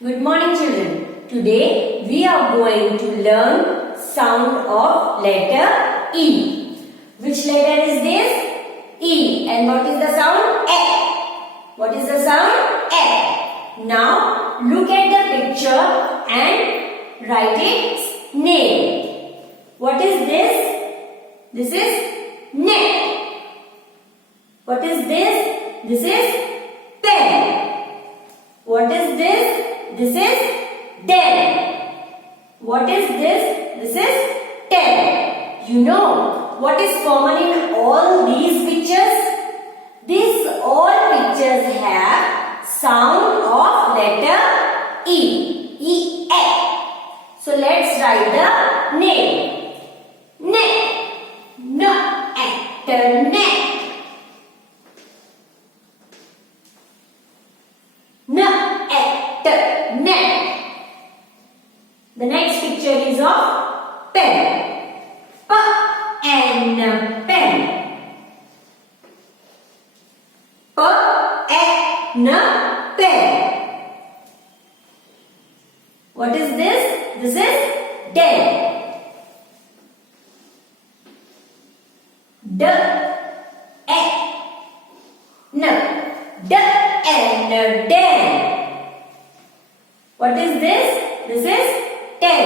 Good morning children. Today we are going to learn sound of letter E. Which letter is this? E. And what is the sound? E. What is the sound? E. Now look at the picture and write its name. What is this? This is neck. What is this? This is pen. What is this? This is den. What is this? This is ten. You know what is common in all these pictures? These all pictures have sound of letter E. E. So let's write the name. Neck. No. Actor neck. Neck. The next picture is of pen. Pen. Pen. What is this? This is den. Den. What is this? This is ten.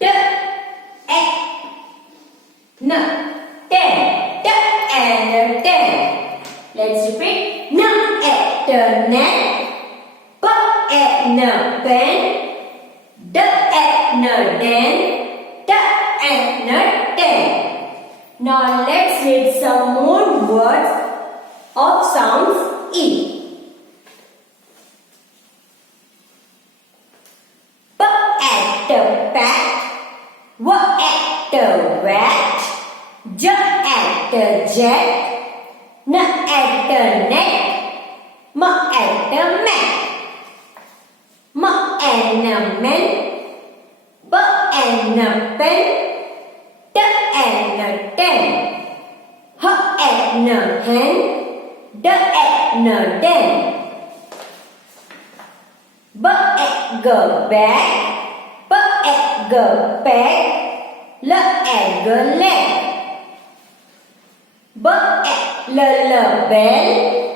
Ten. Let's repeat. Pen. Den. Now let's read some more words of sounds E. W at wet, J at jet, N at neck, M at mat, M and men, P and pen, T and ten, H and hen, D and den, B at bag, P at peg, L at leg, B at bell,